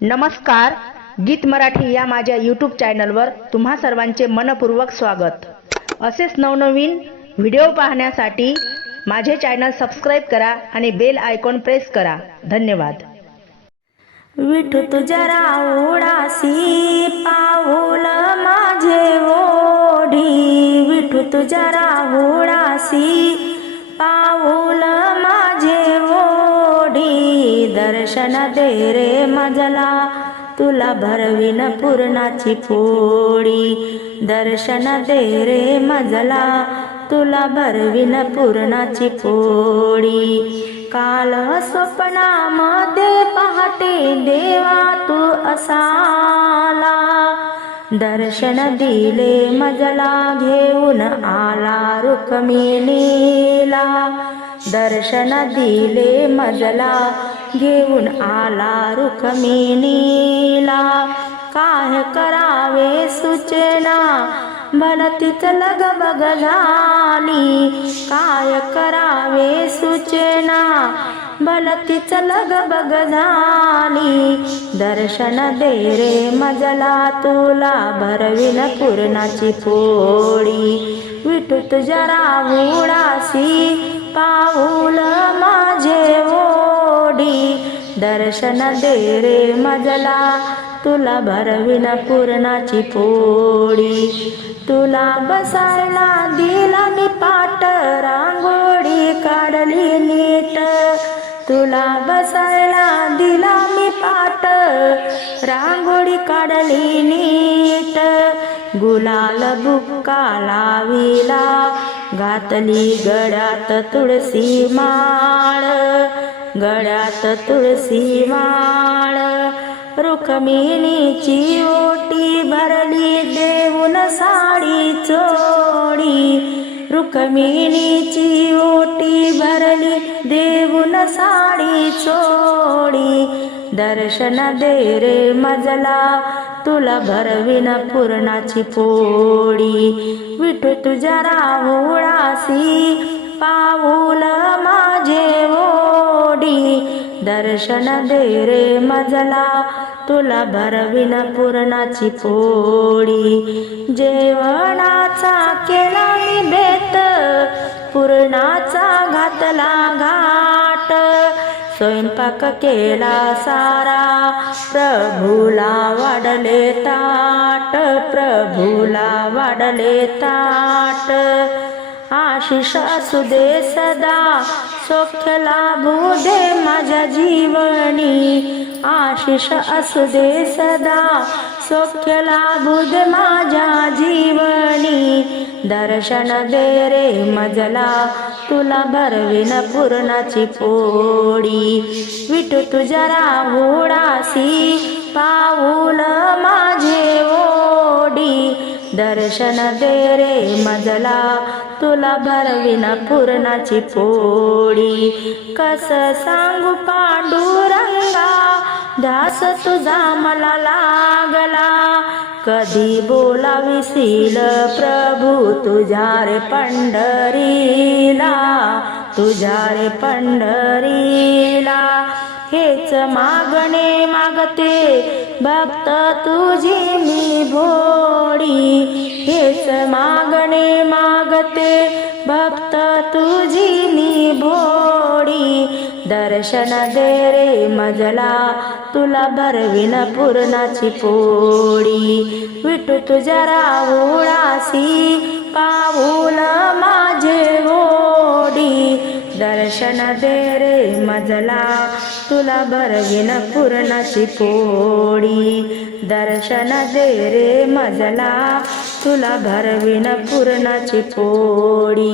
नमस्कार गीत मराठी या माझ्या यूट्यूब चॅनलवर तुम्हा सर्वांचे मनपूर्वक स्वागत. असेच नवनवीन व्हिडिओ पाहण्यासाठी माझे चॅनल सबस्क्राईब करा आणि बेल आयकॉन प्रेस करा. धन्यवाद. विठू तुझ्या राहुडासी पाऊल माझे ओढी. विठू तुझ्या राहुडासी दर्शन दे रे मजला. तुला भरविन पूर्णाची पोळी. दर्शन दे रे मजला. तुला भरविन पूर्णाची पोळी. काल स्वप्नामध्ये पहाटे देवा तू असाला. दर्शन दिले मजला घेऊन आला रुक्मिणीला. दर्शन दिले मजला घेऊन आला रुक्मिणीला. काय करावे सुचना? भलतीच लगबग झाली. काय करावे सुचना? भलतीच लगबग झाली. दर्शन दे रे मजला तुला भरविन पूर्णाची पोळी. विठूत तुझ्या उडासी पाऊल माझे ओ ओढी दर्शन दे रे मजला. तुला भरविन पूर्णाची पोळी. तुला बसायला दिला मी पाट रांगोळी काढली नीट. तुला बसायला दिला मी पाट रांगोळी काढली नीट. गुलाल बुक्का लाविला घातली गडात तुळशी माळ. गळ्यात तुळशी माळ. रुक्मिणीची ओटी भरली देऊन साडी चोडी रुक्मिणीची ओटी भरली देऊन साडी चोडी दर्शन दे रे मजला तुला भरविन पूर्णाची पोळी. विठू तुझ्या राहुळासी पाऊल माझे ओ कोटी. दर्शन दे रे मजला तुला भरविन पुरणाची पोळी. जेवणाचा केला मी बेत पुरणाचा घातला घाट. स्वयंपाक केला सारा प्रभूला वाढले ताट. प्रभूला वाढले ताट. आशिष असू दे सदा सौख्य लाभू दे माझ्या जीवनी. आशिष असू दे सदा सौख्य लाभू दे माझ्या जीवनी. दर्शन दे रे मजला तुला भरविन पूर्णाची पोळी. विठू तुझ्या राहुडासी पाऊल माझे ओडी दर्शन दे रे मजला तुला भरविना पुरणाची पोळी. कस सांगू पांडुरंगा दास तुझा मला लागला. कधी बोलाविसील प्रभू तुझ्या रे पंढरीला तुझ्या रे पंढरीला. हेच मागणे मागते. भक्त तुझी मी भोडी. हेच मागणे मागते. भक्त तुझी मी भोडी. दर्शन दे रे मजला. तुला भरविन पूर्णाची पोळी विठू तुझ्या राहुळासी पाहू दर्शन दे रे मजला तुला भरविन पूर्णाची पोळी दर्शन दे रे मजला तुला भरविन पूर्णाची पोळी